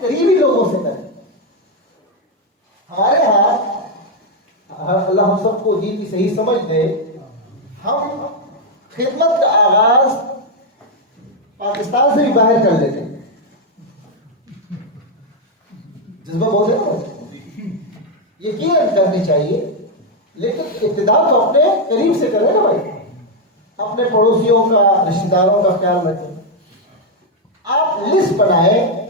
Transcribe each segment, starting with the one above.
قریبی لوگوں سے کریں. ہمارے ہاں اللہ ہم سب کو دین کی صحیح سمجھ دے، ہم خدمت کا آغاز پاکستان سے بھی باہر کر لیتے ہیں. جذبہ بہت ہے، یقیناً کرنی چاہیے، لیکن ابتدا تو اپنے قریب سے کریں نا بھائی. اپنے پڑوسیوں کا، رشتہ داروں کا خیال رکھیں. آپ لسٹ بنائیں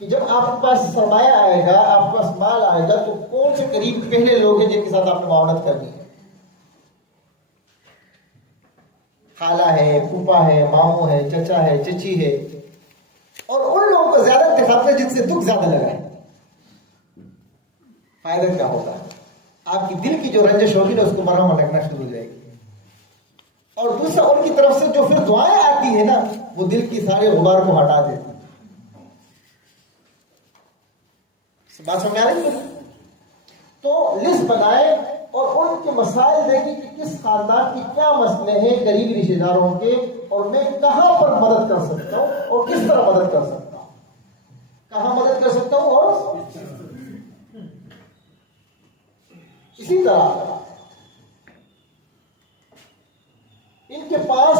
کہ جب آپ کے پاس سرمایہ آئے گا، آپ کے پاس مال آئے گا، تو کون سے قریب پہلے لوگ ہیں جن کے ساتھ آپ نے معاونت کرنی ہے. خالہ ہے، پھوپھا ہے، ماموں ہے، چچا ہے، چچی ہے، اور ان لوگوں کو زیادہ انتخاب کریں جن سے دکھ زیادہ لگا ہے. فائدہ کیا ہوگا؟ آپ کی دل کی جو رنجش ہوگی نا، اس کو مرہم لگنا شروع ہو جائے گی. اور دوسرا، ان کی طرف سے جو پھر دعائیں آتی ہیں نا، وہ دل کی سارے غبار کو ہٹا دیتی. بات سمجھ آ رہی ہے؟ تو لسٹ بنائے اور ان کے مسائل دیکھیں کہ کس خاندان کی کیا مسئلے ہیں قریبی رشتے داروں کے، اور میں کہاں پر مدد کر سکتا ہوں اور کس طرح مدد کر سکتا ہوں، کہاں مدد کر سکتا ہوں. اور اسی طرح ان کے پاس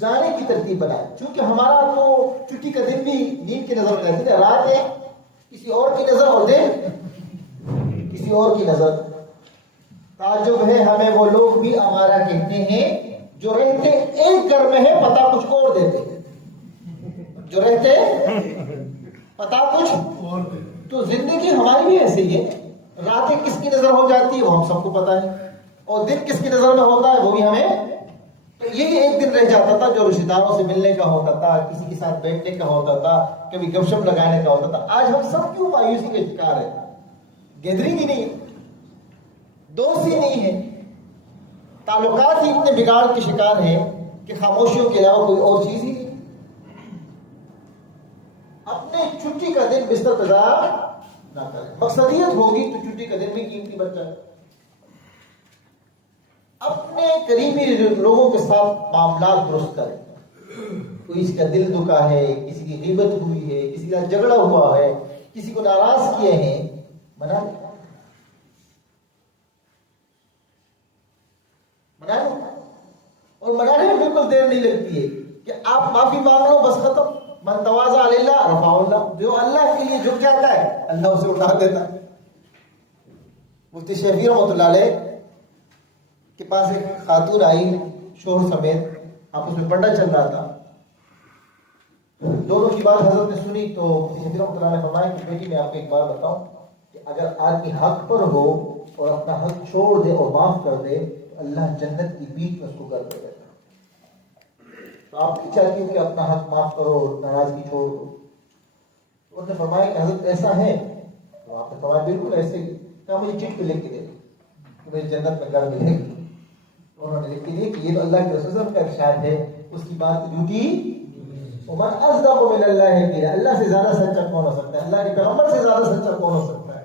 جانے کی ترتیب بنائے. چونکہ ہمارا تو چھٹی کا دن بھی نیند کی نظر رہتی ہے، رات ہے کسی اور کی نظر اور دن کسی اور کی نظر. تعجب ہے ہمیں وہ لوگ بھی ہمارا کہتے ہیں جو رہتے ایک گھر میں ہے پتہ کچھ اور دیتے ہیں، جو رہتے پتہ کچھ اور. تو زندگی ہماری بھی ایسی ہے، راتیں کس کی نظر ہو جاتی ہے وہ ہم سب کو پتہ ہے، اور دن کس کی نظر میں ہوتا ہے وہ بھی ہمیں. تو یہی ایک دن رہ جاتا تھا جو رشتہ داروں سے ملنے کا ہوتا تھا، کسی کے ساتھ بیٹھنے کا ہوتا تھا، کبھی گپ شپ لگانے کا ہوتا تھا. آج ہم سب کیوں مایوسی کے شکار ہیں؟ گیدرنگ ہی نہیں ہے، دوستی نہیں ہے، تعلقات ہی اتنے بگاڑ کے شکار ہیں کہ خاموشیوں کے علاوہ کوئی اور چیز ہی نہیں. اپنے چھٹی کا دن بستر پہ ضائع نہ کریں. مقصدیت ہوگی تو چھٹی کا دن بھی قیمتی بن جائے. اپنے قریبی لوگوں کے ساتھ معاملات درست کریں. کوئی اس کا دل دکھا ہے، کسی کی غیبت ہوئی ہے، کسی کا جھگڑا ہوا ہے، کسی کو ناراض کیے ہیں، منا لو. اور منانے میں بالکل دیر نہیں لگتی ہے کہ آپ معافی مانگ لو، بس ختم. من تواضع للہ رفعہ اللہ. جو اللہ کے لیے جھک جاتا ہے اللہ اسے اٹھا دیتا ہے. مفتی شفیع رحمۃ اللہ علیہ کے پاس ایک خاتون آئی شوہر سمیت، آپس میں پردہ چل رہا تھا. دونوں کی بات حضرت نے سنی تو مفتی شفیع رحمۃ اللہ نے فرمایا کہ بیٹی میں آپ کو ایک بات بتاؤں کہ اگر آدمی حق پر ہو اور اپنا حق چھوڑ دے اور معاف کر دے تو اللہ جنت کی بیچ میں اس کو کر دے گا. تو آپ نہیں چاہتی ہو کہ اپنا حق معاف کرو، ناراضگی چھوڑ دو؟ انہوں نے فرمایا کہ حضرت ایسا ہے؟ تو آپ نے فرمایا بالکل ایسے ہی. کہا مجھے چٹ پہ لکھ کے دے تو مجھے جنت میں کر ملے گی. انہوں نے لکھ کے دیا کہ یہ تو اللہ کے رسول کا ارشاد ہے، اس کی بات جھوٹی. ومن اصدق من اللہ قیلا. اللہ سے زیادہ سچا کون ہو سکتا ہے؟ اللہ کے پیغمبر سے زیادہ سچا کون ہو سکتا ہے؟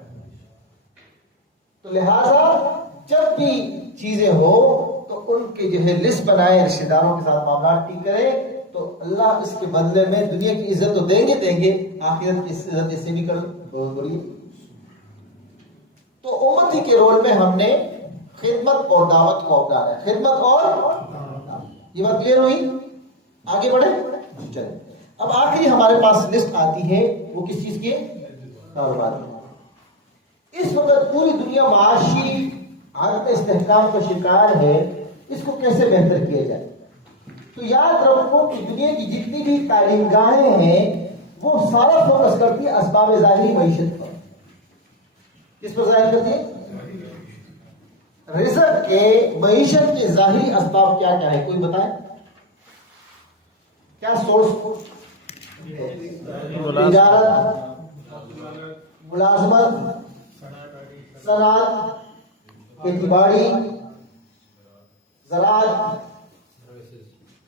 تو لہذا جب بھی چیزیں ہو تو ان کے جو ہے لسٹ بنائے، رشتہ داروں کے ساتھ معاملات ٹھیک کرے، تو اللہ اس کے بدلے میں دنیا کی عزت تو دیں گے، آخرت کی عزت اس سے بھی کر بہت بڑی. تو امتی کے رول میں ہم نے خدمت اور دعوت کو اپنانا ہے. خدمت اور یہ بات کلیئر ہوئی؟ آگے بڑھے چلیں. اب آخری ہمارے پاس لسٹ آتی ہے، وہ کس چیز کی؟ کاروبار. اس وقت پوری دنیا معاشی عدم استحکام کا شکار ہے، اس کو کیسے بہتر کیا جائے؟ تو یاد رکھو کہ دنیا کی جتنی بھی تعلیم گاہیں ہیں وہ سارا فوکس کرتی ہے اسباب ظاہری معیشت پر. کس پر ظاہر کرتی ہے؟ رزق کے، معیشت کے ظاہری اسباب کیا کیا ہے؟ کوئی بتائے کیا سورس؟ تجارت، ملازمت، صنعت، کھیتی باڑی، زراعت،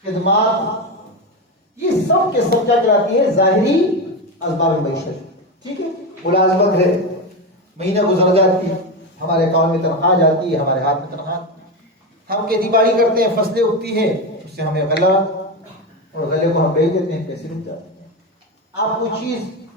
خدمات. یہ سب کے سب کیا کراتی ہے؟ ظاہری اسباب معیشت. ٹھیک ہے، ملازمت ہے، مہینہ گزر جاتی ہے، ہمارے اکاؤنٹ میں تنخواہ جاتی ہے، ہمارے ہاتھ میں تنخواہ. ہم کھیتی باڑی کرتے ہیں، فصلیں اگتی ہیں، اس سے ہمیں غلہ، اور غلے کو ہم بیچ دیتے ہیں، پیسے رک جاتے ہیں. آپ کوئی چیز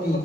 3,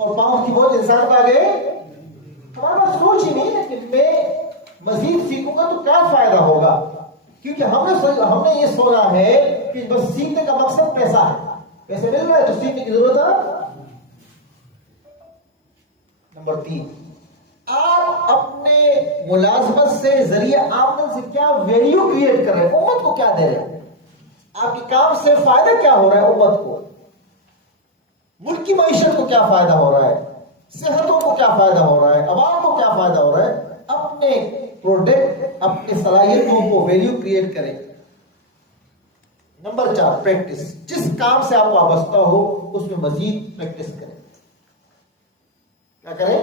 اور پاؤں کی بوجھ انسان کو آگے ہمارے پاس سوچ ہی نہیں ہے کہ میں مزید سیکھوں گا تو کیا فائدہ ہوگا، کیونکہ ہم نے یہ سوچا ہے کہ بس سیکھنے کا مقصد پیسہ ہے، پیسے مل رہا ہے تو سیکھنے کی ضرورت ہے۔ نمبر 3، آپ اپنے ملازمت سے ذریعہ آمدن سے کیا ویلیو کریٹ کر رہے ہیں، امت کو کیا دے رہے ہیں، آپ کے کام سے فائدہ کیا ہو رہا ہے، امت کو، ملک کی معیشت کو کیا فائدہ ہو رہا ہے، صحتوں کو کیا فائدہ ہو رہا ہے، عوام کو کیا فائدہ ہو رہا ہے۔ اپنے پروڈکٹ، اپنی صلاحیتوں کو ویلیو کریٹ کریں۔ نمبر 4، پریکٹس، جس کام سے آپ وابستہ ہو اس میں مزید پریکٹس کریں۔ کیا کریں؟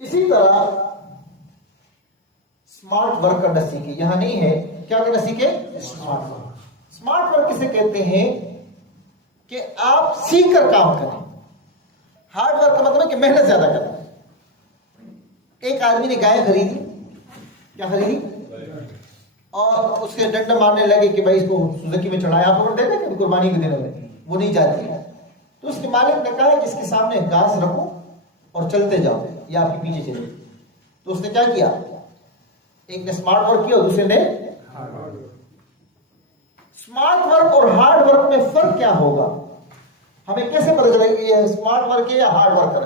اسی طرح اسمارٹ ورک کرنا سیکھیں، یہاں نہیں ہے کیا کرنا سیکھیں، اسمارٹ ورک کسے کہتے ہیں کہ آپ سیکھ کر کام کریں۔ ہارڈ ورک کا مطلب ہے کہ محنت زیادہ کرنا۔ ایک آدمی نے گائے خریدی، کیا خریدی، اور اس کے ڈنڈا مارنے لگے کہ بھائی اس کو سوزوکی میں چڑھایا، آپ کو دیکھا کہ قربانی کے دنوں میں وہ نہیں جاتی ہے، تو اس کے مالک نے کہا کہ اس کے سامنے گھاس رکھو اور چلتے جاؤ یا آپ کے پیچھے چلے۔ تو اس نے کیا کیا، ایک نے اسمارٹ ورک کیا اور دوسرے نے اسمارٹ ورک اور ہارڈ ورک میں فرق کیا ہوگا، ہمیں کیسے پتہ چلے کہ یہ اسمارٹ ورک ہے یا ہارڈ ورک ہے؟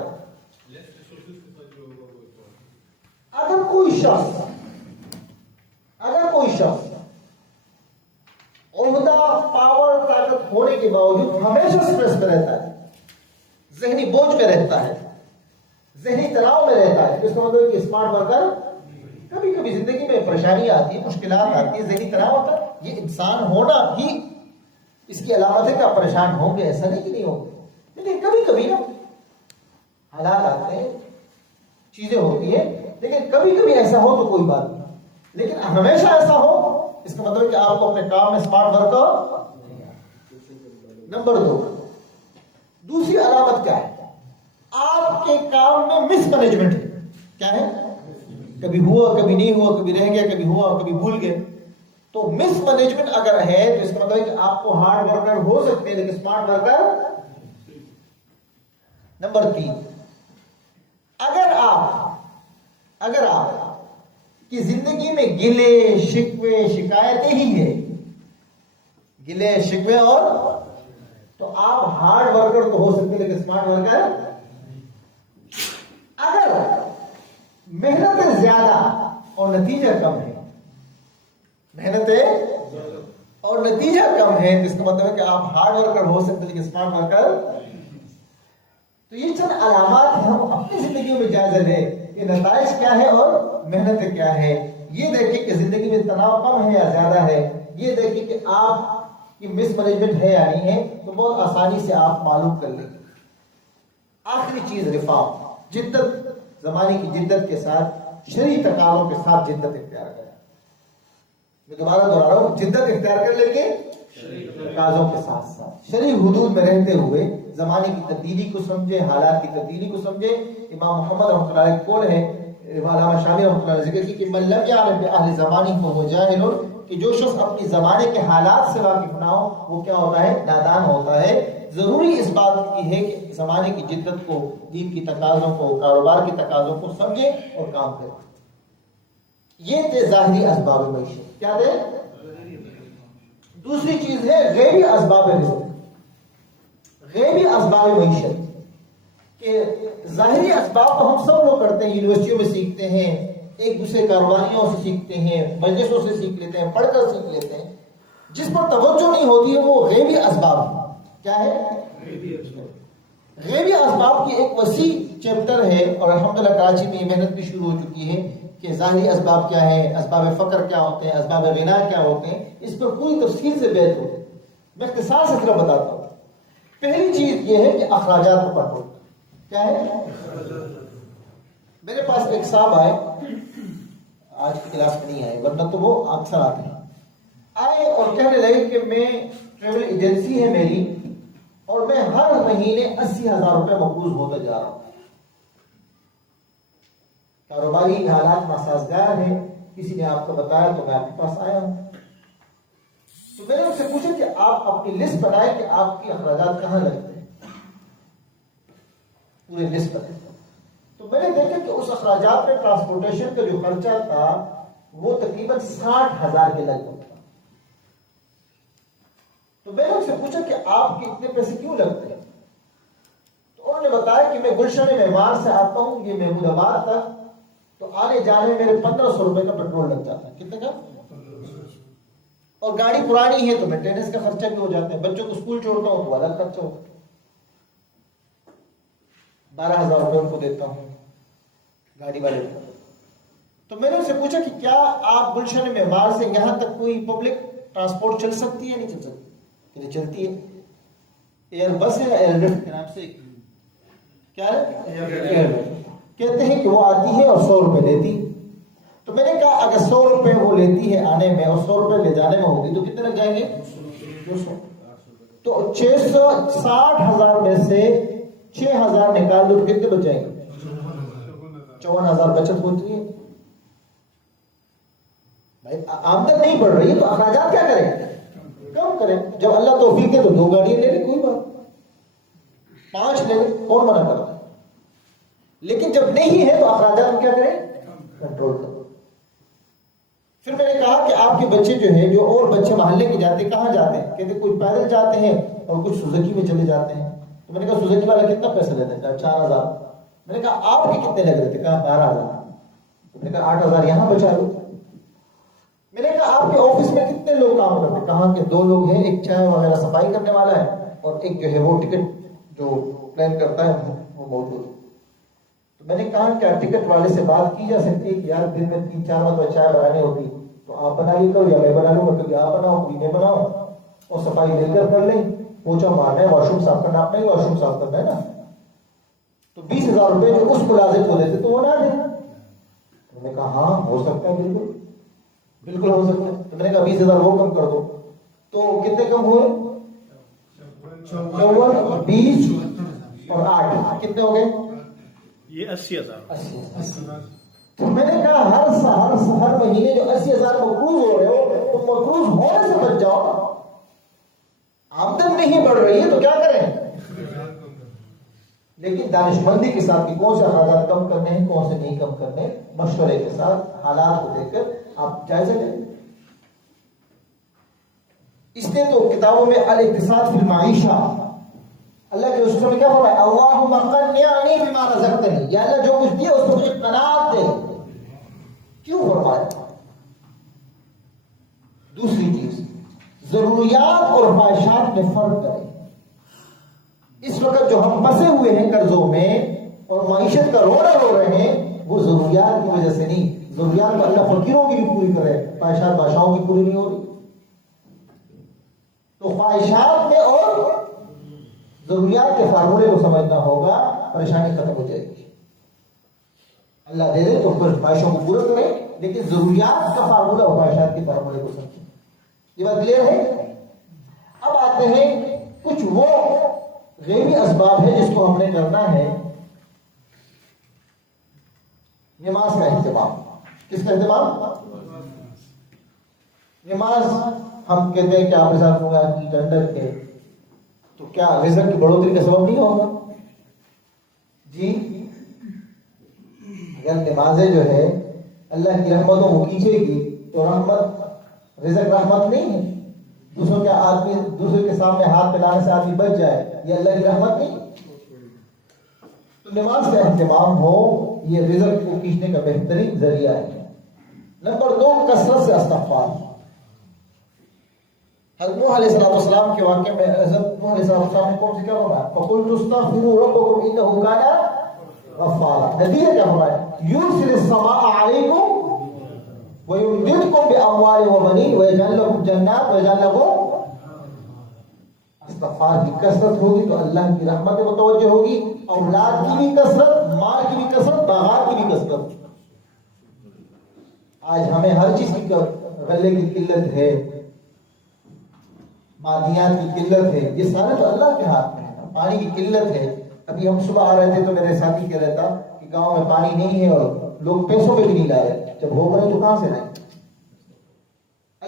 اگر کوئی شخص عہدہ، پاور، طاقت ہونے کے باوجود ہمیشہ سٹریس میں رہتا ہے، ذہنی بوجھ میں رہتا ہے، ذہنی تناؤ میں رہتا ہے، اس کا مطلب ہے کہ اسمارٹ ورکر کبھی کبھی زندگی میں پریشانی آتی ہے، مشکلات آتی ہے، ذہنی تناؤ ہوتا ہے، یہ انسان ہونا بھی اس کی علامت ہے کہ آپ پریشان ہوں گے، ایسا نہیں کہ نہیں ہوں گے، لیکن کبھی کبھی نا حالات آتے ہیں، چیزیں ہوتی ہیں، لیکن کبھی کبھی ایسا ہو تو کوئی بات نہیں، لیکن ہمیشہ ایسا ہو اس کا مطلب ہے کہ آپ کو اپنے کام میں اسمارٹ ورک ہو۔ نمبر 2، دوسری علامت کیا ہے، آپ کے کام میں مس مینجمنٹ ہے، کیا ہے، کبھی ہوا کبھی نہیں ہوا، کبھی رہ گیا کبھی ہوا کبھی بھول گئے، تو مس مینجمنٹ اگر ہے تو اس کا مطلب ہے کہ آپ کو ہارڈ ورکر ہو سکتے ہیں لیکن اسمارٹ ورکر۔ نمبر 3، اگر آپ کی زندگی میں گلے شکوے شکایتیں ہی ہیں، گلے شکوے اور، تو آپ ہارڈ ورکر تو ہو سکتے ہیں لیکن اسمارٹ ورکر۔ اگر محنت زیادہ اور نتیجہ کم ہے، محنت اور نتیجہ کم ہے تو اس کا مطلب ہے کہ آپ ہارڈ ورکر ہو سکتے ہیں لیکن اسمارٹ ورکر۔ تو یہ چند علامات ہیں، ہم اپنی زندگیوں میں جائزہ لیں کہ نتائج کیا ہے اور محنت کیا ہے، یہ دیکھیں کہ زندگی میں تناؤ کم ہے یا زیادہ ہے، یہ دیکھیں کہ آپ کی مس مینجمنٹ ہے یا نہیں ہے، تو بہت آسانی سے آپ معلوم کر لیں گے۔ آخری چیز ریفارم، جدت، زمانے کی جدت کے ساتھ، شرعی تقاضوں کے ساتھ جدت اختیار کریں۔ میں دوبارہ دہرا رہا ہوں، جدت اختیار کر لیں گے تقاضوں کے ساتھ ساتھ، شرعی حدود میں رہتے ہوئے زمانے کی تبدیلی کو سمجھے، حالات کی تبدیلی کو سمجھے۔ امام محمد رحمۃ اللہ علیہ قول ہے، علامہ شامی رحمۃ اللہ علیہ ذکر کی کہ من لم یعلم باہل زمانہ فہو جاہل، کہ جو شخص اپنی زمانے کے حالات سے واقف نہ ہو وہ کیا ہوتا ہے، نادان ہوتا ہے۔ ضروری اس بات کی ہے کہ زمانے کی جدت کو، دین کی تقاضوں کو، کاروبار کے تقاضوں کو سمجھے اور کام کرے۔ یہ تھے ظاہری اسباب معیشت، کیا تھے؟ دوسری چیز ہے غیبی اسباب رزق، غیبی اسباب معیشت، کہ ظاہری اسباب تو ہم سب لوگ کرتے ہیں، یونیورسٹیوں میں سیکھتے ہیں، ایک دوسرے کاروباریوں سے سیکھتے ہیں، مجلسوں سے سیکھ لیتے ہیں، پڑھ کر سیکھ لیتے ہیں، جس پر توجہ نہیں ہوتی ہے وہ غیبی اسباب۔ کیا ہے؟ غیبی اسباب کی ایک وسیع چیپٹر ہے، اور الحمدللہ کراچی میں یہ محنت بھی شروع ہو چکی ہے کہ ظاہری اسباب کیا ہے، اسباب فقر کیا ہوتے ہیں، اسباب غنا کیا ہوتے ہیں، اس پر پوری تفصیل سے بحث ہوتی ہے۔ میں اختصار سے صرف بتاتا ہوں۔ پہلی چیز یہ ہے کہ اخراجات کو کنٹرول، کیا ہے؟ میرے پاس ایک صاحب آئے، آج کی کلاس میں نہیں آئے ورنہ تو وہ اکثر آتے ہیں، آئے اور کہنے لگے کہ میں ٹریول ایجنسی ہے میری، اور میں ہر مہینے 80,000 روپے مقروض ہوتا جا رہا ہوں، کاروباری حالات ناسازگار ہیں، کسی نے آپ کو بتایا تو میں آپ کے پاس آیا ہوں۔ تو میں نے ان سے پوچھا کہ آپ اپنی لسٹ بنائیں کہ آپ کے اخراجات کہاں لگتے ہیں، پورے لسٹ بنائیں. تو میں نے دیکھا کہ اس اخراجات میں ٹرانسپورٹیشن کا جو خرچہ تھا وہ تقریباً 60,000 کے لگ بھگ تھا. تو میں نے ان سے پوچھا کہ آپ کے اتنے پیسے کیوں لگتے ہیں؟ تو انہوں نے بتایا کہ میں گلشن معمار سے آتا ہوں یہ محمود آباد تک، تو آنے جانے میں میرے 1500 روپے کا پیٹرول لگ جاتا ہے. کتنے کا؟ اور گاڑی پرانی ہے تو مینٹیننس کا خرچہ بھی ہو جاتا ہے، بچوں کو اسکول چھوڑتا ہوں تو الگ خرچہ ہوتا ہے. 12,000 روپے ان کو دیتا ہوں گاڑی والے کو. تو میں نے ان سے پوچھا کہ کیا آپ گلشن معمار سے یہاں تک کوئی پبلک ٹرانسپورٹ چل سکتی ہے نہیں چل سکتی؟ کہ چلتی ہے. ایئر بس ہے ایئر لفٹ کے نام سے کیا ہے ایئر لفٹ. کہتے ہیں کہ وہ آتی ہے اور 100 روپے لیتی. تو میں نے کہا اگر 100 روپے وہ لیتی ہے آنے میں اور 100 روپے لے جانے میں ہوگی تو کتنے لگ جائیں گے؟ 200. تو 660,000 میں سے 6,000 نکال دو تو کتنے بچ جائیں گے؟ 54,000 بچت ہوتی ہے. بھائی آمدن نہیں بڑھ رہی ہے تو اخراجات کیا کریں؟ کم کریں. جب اللہ توفیق ہے تو 2 گاڑیاں لے لیں، کوئی بات، 5 لے لیں، کون منع کرتا ہے. لیکن جب نہیں ہے تو اخراجات کو کیا کریں؟ کنٹرول کریں. پھر میں نے کہا کہ آپ کے بچے جو ہیں جو اور بچے محلے کے جاتے ہیں کہاں جاتے ہیں؟ کہتے کچھ پیدل جاتے ہیں اور کچھ سوزوکی میں چلے جاتے ہیں. تو میں نے کہا سوزوکی والا کتنا پیسہ لیتا ہے؟ 4,000. میں نے کہا آپ کے کتنے لگ رہے تھے؟ کہا 12,000. میں نے کہا 8,000 یہاں بچا لو. میں نے کہا آپ کے آفس میں کتنے لوگ کام کرتے ہیں؟ کہا کہ 2 لوگ ہیں، ایک چائے وغیرہ صفائی کرنے والا ہے اور ایک جو ہے وہ ٹکٹ جو پلان کرتا ہے وہ موجود ہے. تو میں نے کہا کیا ٹکٹ والے سے بات کی جا سکتی ہے کہ یار دن میں 3-4 مرتبہ چائے بنانی ہوتی تو آپ بنا لیتا ہو یا میں بنا لوں گا؟ کبھی آپ بناؤ کبھی میں بناؤ اور صفائی مل کر لیں. پوچھا مارنا ہے، واش روم صاف کرنا اپنا ہی واش روم صاف کرنا ہے نا. تو 20,000 روپے جو اس ملازم کو دیتے تو وہ نہ دیں. میں نے کہا ہاں ہو سکتا ہے، بالکل بالکل ہو سکتا ہے. تو میں نے کہا 20,000 وہ کم کر دو. تو کتنے کم ہوئے؟ 54 20 اور 8 کتنے ہو گئے؟ یہ 80,000. تو میں نے کہا ہر مہینے جو 80,000 مقروض ہو رہے ہو تو مقروض ہونے سے بچ جاؤ. آمدن نہیں بڑھ رہی ہے تو کیا کریں؟ لیکن دانش مندی کے ساتھ کہ کون سے اخراجات کم کرنے ہیں کون سے نہیں کم کرنے، مشورے کے ساتھ حالات کو دیکھ کر آپ جائزہ لیں. اس لیے تو کتابوں میں الاقتصاد فی المعیشہ اللہ کے رسول میں کیا فرمایا؟ اللہم قنعنی بما رزقتنی، یا اللہ جو کچھ دیا اس کو مجھے قناعت دے. کیوں فرمایا؟ دوسری چیز ضروریات اور خواہشات میں فرق کریں. اس وقت جو ہم پھنسے ہوئے ہیں قرضوں میں اور معیشت کا رونا رو رہے ہیں وہ ضروریات کی وجہ سے نہیں. ضروریات کو اللہ فقیروں کی بھی پوری کرے، خواہشات بادشاہوں کی پوری نہیں ہو رہی. تو خواہشات میں اور ضروریات کے فارمولے کو سمجھنا ہوگا، پریشانی ختم ہو جائے گی. اللہ دے دے تو پھر خواہشوں کو پورا کریں، لیکن ضروریات کا فارمولہ اور خواہشات کے فارمولے کو سمجھیں. یہ بات کلیئر ہے؟ اب آتے ہیں کچھ وہ غیبی اسباب ہے جس کو ہم نے کرنا ہے. نماز کا اہتمام. کس کا اہتمام؟ نماز. ہم کہتے ہیں کہ آپ کے ساتھ ہوگا کہ ٹینڈر کے تو کیا رزق کی بڑھوتری کا سبب نہیں ہوگا؟ جی اگر نمازیں جو ہے اللہ کی رحمتوں کو کھینچے گی تو رحمت رزق رحمت نہیں ہے. دوسرے کے سامنے ہاتھ پھیلانے سے آدمی بچ جائے، یہ اللہ کی رحمت نہیں. تو نماز کا اہتمام ہو، یہ رزق کو کھینچنے کا بہترین ذریعہ ہے. نمبر 2 کثرت سے استغفار. حضرت نوح علیہ السلام کے واقعے میں حضرت نوح علیہ السلام نے کون سے کیا فرمایا؟ فَقُلْتُ اسْتَغْفِرُوا رَبَّكُمْ إِنَّهُ كَانَ غَفَّارًا. نتیجہ کیا فرمایا؟ يُرْسِلِ السَّمَاءَ عَلَيْكُمْ وَيُمْدِدْكُمْ بِأَمْوَالٍ وَبَنِينَ وَيَجْعَلْ لَكُمْ جَنَّاتٍ وَيَجْعَلْ لَكُمْ. استغفار کی کثرت ہوگی تو اللہ کی رحمت متوجہ ہوگی. اولاد کی بھی کثرت، مال کی بھی کثرت، باغات کی بھی کثرت. آج ہمیں ہر چیز کی غلے کی قلت ہے، مادیات کی قلت ہے، یہ سارے تو اللہ کے ہاتھ میں ہے. پانی کی قلت ہے. ابھی ہم صبح آ رہے تھے تو میرے ساتھی کہہ رہا تھا کہ گاؤں میں پانی نہیں ہے اور لوگ پیسوں پہ بھی نہیں لا رہے. جب ہو گئے تو کہاں سے لائیں؟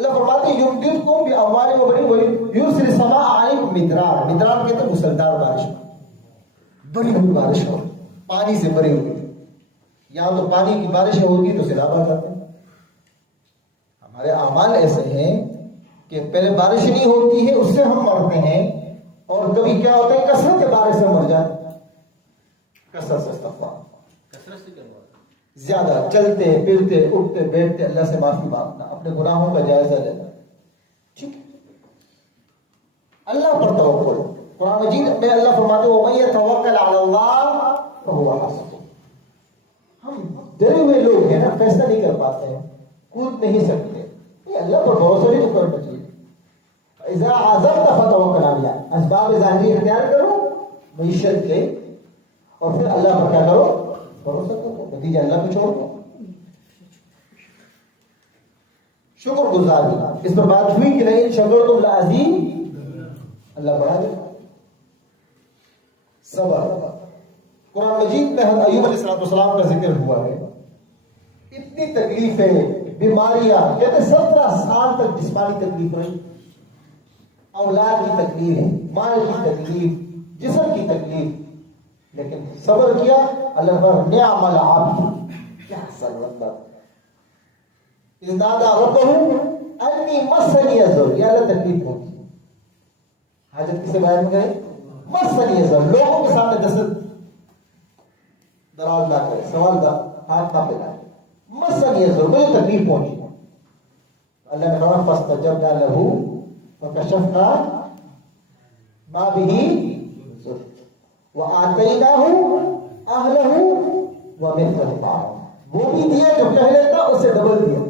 اللہ فرماتے ہیں یمددکم باموال و بنین ویرسل السماء علیکم مدرار. مدرار کہتے ہیں مسلسل بارش، بڑی ہوئی بارش ہو، پانی سے بھری ہوئی. یہاں تو پانی کی بارشیں ہوگی تو سیلاب آ جاتے ہیں. ہمارے اعمال ایسے ہیں کہ پہلے بارش نہیں ہوتی ہے اس سے ہم مرتے ہیں، اور کبھی کیا ہوتا ہے کثرت بارش سے مر جاتے. کثرت سے استغفار، زیادہ چلتے پھرتے اٹھتے بیٹھتے، اللہ سے معافی مانگنا، اپنے گناہوں کا جائزہ لینا. ٹھیک ہے، اللہ پر توکل. قرآن مجید میں اللہ فرماتے ہیں وَمَن يَتَوَكَّلْ عَلَى اللَّهِ فَهُوَ حَسْبُهُ. ہم ڈرے ہوئے لوگ ہیں نا، فیصلہ نہیں کر پاتے ہیں، کود نہیں سکتے. یہ اللہ پر بھروسہ بھی تو کرنا چاہیے. اذا عزمت فتوکل علی اللہ. اسباب ظاہری اختیار کرو معیشت کے، اور پھر اللہ پر کیا کرو؟ بھروسہ کرو، نتیجہ اللہ پہ چھوڑ دو. شکر گزاری، اس پر بات ہوئی کہ نہیں شکرتم لازید، اللہ بڑھا دے. صبر، قرآن مجید میں حضرت ایوب علیہ السلام کا ذکر ہوا ہے. اتنی تکلیفیں، بیماریاں، کہتے 17 سال تک جسمانی تکلیف رہی، اولاد کی تکلیف، مال کی تکلیف، جسم کی تکلیف، لیکن صبر کیا. اللہ پر نعم العبد، کیا صبر اللہ. اذ نادى ربه انی مسنی الضر، یا اللہ تکلیف ہوگی، حاجت کسے بیان کرے؟ مسنی الضر. لوگوں کے سامنے دست دراز نہ کرے، سوال دا ہاتھ نہ پھیلائے. مسنی الضر، مجھے تکلیف پہنچی. اللہ نے فرمایا فاستجبنا له وکشفنا ما به ضر وآتیناہ اہلہ ومثلہم معہم. وہ بھی دیا جو پہلے تھا اس سے ڈبل دیا.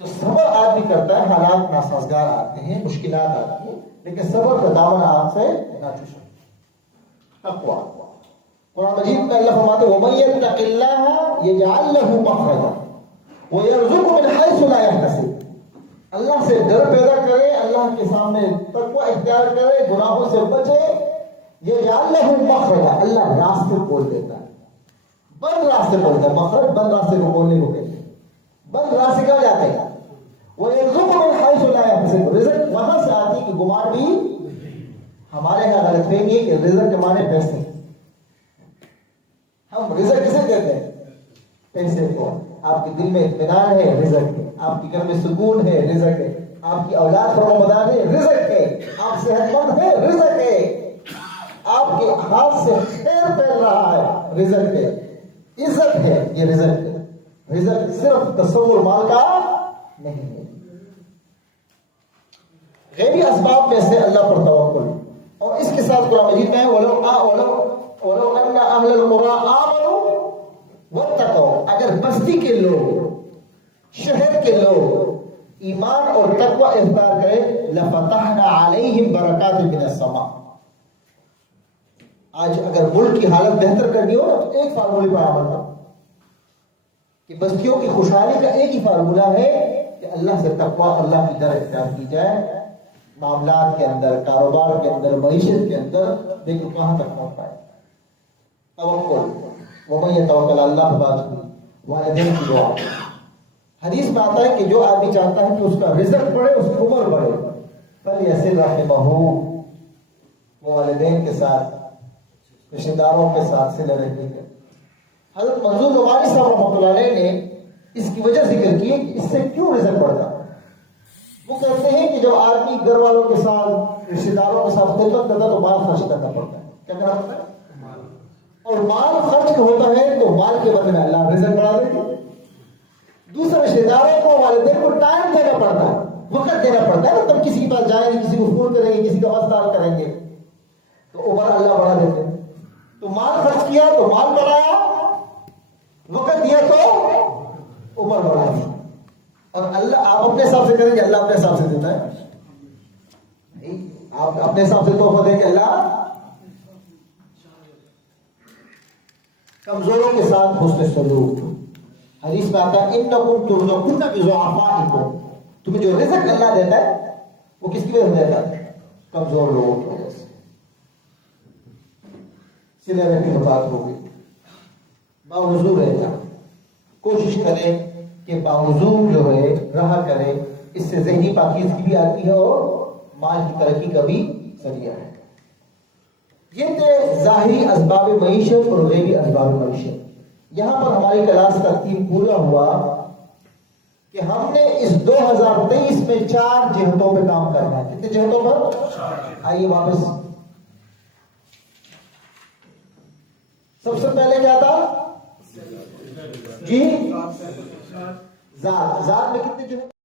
تو صبر آدمی کرتا ہے، حالات ناسازگار آتے ہیں، مشکلات آتی ہیں، لیکن صبر کا دامن آپ سے نہ چھوٹے. تقویٰ، قرآن مجید میں اللہ فرماتے ہیں وَمَن يَتَّقِ اللَّهَ يَجْعَل لَّهُ مَخْرَجًا وَيَرْزُقْهُ مِنْ حَيْثُ لَا يَحْتَسِبُ. اللہ سے ڈر پیدا کرے، اللہ کے سامنے تقویٰ اختیار کرے، گناہوں سے بچے. يَجْعَل لَّهُ مَخْرَجًا، اللہ راستے کھول دیتا ہے. بند راستے کھولتا ہے، مخرج بند راستے کو کھولنے کو کہتے ہیں. بند راستے کہاں جاتے ہیں؟ وَيَرْزُقْهُ مِنْ حَيْثُ لَا يَحْتَسِبُ. رزق وہاں سے آتی ہے کہ گمان بھی. ہمارے یہاں غلط فہمی ہے کہ رزق کے معنی پیسے. ہم رزق کسے کہتے ہیں؟ پیسے کو. آپ کے دل میں اطمینان ہے، رزق ہے. آپ کے گھر میں سکون ہے، رزق ہے. آپ کی اولاد کا رمضان ہے، رزق ہے. آپ صحت مند ہے، رزق ہے. آپ کے ہاتھ سے خیر پھیل رہا ہے، رزق ہے. عزت ہے، یہ رزق ہے. رزق صرف تصور مال کا نہیں ہے. غیبی اسباب میں سے اللہ پر توکل. اور اس کے ساتھ قرآن مجید میں وَلَوْ أَنَّ أَهْلَ الْقُرَىٰ آمَنُوا وَاتَّقَوْا، اگر بستی کے لوگ، شہر کے لوگ ایمان اور تقوی اختیار کرے لَفَتَحْنَا عَلَيْهِمْ بَرَكَاتٍ مِنَ السَّمَاءِ. آج اگر ملک کی حالت بہتر کرنی ہو تو ایک فارمولے پر عمل کرو کہ بستیوں کی خوشحالی کا ایک ہی فارمولہ ہے کہ اللہ سے تقوی، اللہ کی ڈر اختیار کی جائے. معاملات کے اندر، کاروبار کے اندر، معیشت کے اندر، دیکھو کہاں تک پہنچ پائے. توکل، وَمَن يَتَوَكَّلْ عَلَى اللَّهِ بات ہوئی. والدین کی دعا. حدیث میں آتا ہے کہ جو آدمی چاہتا ہے کہ اس کا رزق بڑھے، اس کی عمر بڑھے، فَلْيَصِلْ رَحِمَهُ، وہ والدین کے ساتھ، رشتہ داروں کے ساتھ صلہ رحمی کرے. حضرت منظور نعمانی صاحب رحمۃ اللہ علیہ نے اس کی وجہ ذکر کی کہ اس سے کیوں رزق بڑھتا. وہ کہتے ہیں کہ جب آدمی گھر والوں کے ساتھ، رشتہ داروں کے ساتھ خدمت کرتا تو مال خرچ کرنا پڑتا ہے. کیا کرنا پڑتا ہے؟ اور مال خرچ ہوتا ہے تو مال کے بدلے میں اللہ رزق بڑھا دیتے ہیں. دوسرے رشتہ داروں کو، والدین کو ٹائم دینا پڑتا ہے، وقت دینا پڑتا ہے. تب کسی کے پاس جائیں گے، کسی کو فون کریں گے، کسی کا واسطہ کریں گے تو عمر اللہ بڑھا دیتے ہیں. تو مال خرچ کیا تو مال بڑھایا، وقت دیا تو عمر بڑھا دی. اور اللہ آپ اپنے حساب سے کریں گے، اللہ اپنے حساب سے دیتا ہے. آپ اپنے حساب سے تحفہ دیں گے، اللہ. کمزوروں کے ساتھ حسن سلوک. حدیث میں آتا ہے انکم ترزقون بضعفائکم، تمہیں جو رزق اللہ دیتا ہے وہ کس کی وجہ سے دیتا ہے؟ کمزور لوگوں کی وجہ سے. صلہ رحمی کی بات ہوگی، باوضو رہنا، کوشش کریں کہ باوزوم جو ہے رہا کرے، اس سے ذہنی پاکیزگی بھی آتی ہے اور مال کی ترقی کا بھی ذریعہ ہے۔ یہ تھے ظاہری اسباب معیشت اور غیبی اسباب معیشت۔ یہاں پر ہماری کلاس کا تھیم پورا ہوا کہ ہم نے اس 2023 میں 4 جہتوں پہ کام کرنا ہے۔ کتنے جہتوں پر؟ آئیے واپس۔ سب سے پہلے کیا تھا جی؟ ذات میں کتنے جہت؟